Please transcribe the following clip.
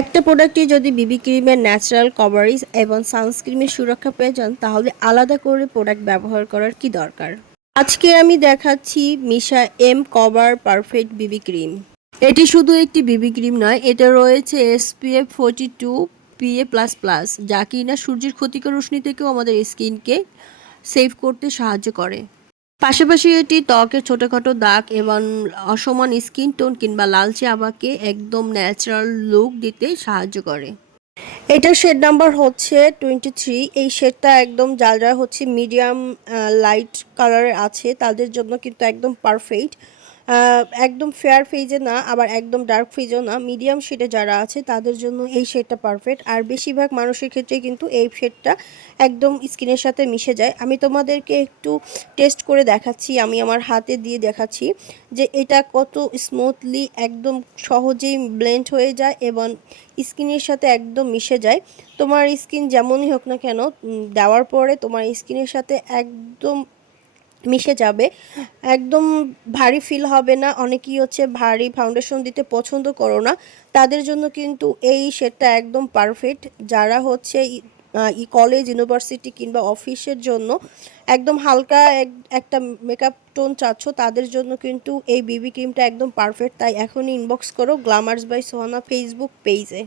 একটা প্রোডাক্টে যদি বিবি ক্রিমের ন্যাচারাল কভারেজ এবং সানস্ক্রিনের সুরক্ষা পেয়ে যান তাহলে আলাদা করে প্রোডাক্ট ব্যবহার করার কি দরকার। আজকে আমি দেখাচ্ছি Missha M cover perfect BB cream. এটি শুধু একটি বিবি ক্রিম নয়, এটা রয়েছে SPF 42 PA++, যা কিনা সূর্যের ক্ষতিকর রশ্মি থেকেও আমাদের স্কিনকে সেভ করতে সাহায্য করে। পাশাপাশি এটি ত্বকের ছোটখাটো দাগ এবং অসমান স্কিন টোন কিংবা লালচে আভাকে একদম ন্যাচারাল লুক দিতে সাহায্য করে। এটার শেড নাম্বার হচ্ছে 23। এই শেডটা একদম যারা হচ্ছে মিডিয়াম লাইট কালারের আছে তাদের জন্য কিন্তু একদম পারফেক্ট। একদম ফেয়ার ফেজে না, আবার একদম ডার্ক ফেজও না, মিডিয়াম শেডে যারা আছে তাদের জন্য এই শেডটা পারফেক্ট। আর বেশিরভাগ মানুষের ক্ষেত্রে কিন্তু এই শেডটা একদম স্কিনের সাথে মিশে যায়। আমি তোমাদেরকে একটু টেস্ট করে দেখাচ্ছি, আমি আমার হাতে দিয়ে দেখাচ্ছি যে এটা কত স্মুথলি একদম সহজেই ব্লেন্ড হয়ে যায় এবং স্কিনের সাথে একদম মিশে যায়। তোমার স্কিন যেমনই হোক না কেন, দেওয়ার পরে তোমার স্কিনের সাথে একদম মিশে যাবে, একদম ভারী ফিল হবে না। অনেকেই হচ্ছে ভারী ফাউন্ডেশন দিতে পছন্দ করো না, তাদের জন্য কিন্তু এই শেডটা একদম পারফেক্ট। যারা হচ্ছে কলেজ, ইউনিভার্সিটি কিংবা অফিসের জন্য একদম হালকা একটা মেকআপ টোন চাচ্ছ, তাদের জন্য কিন্তু এই বিবি ক্রিমটা একদম পারফেক্ট। তাই এখনই ইনবক্স করো গ্ল্যামার্স বাই সোহানা ফেসবুক পেজে।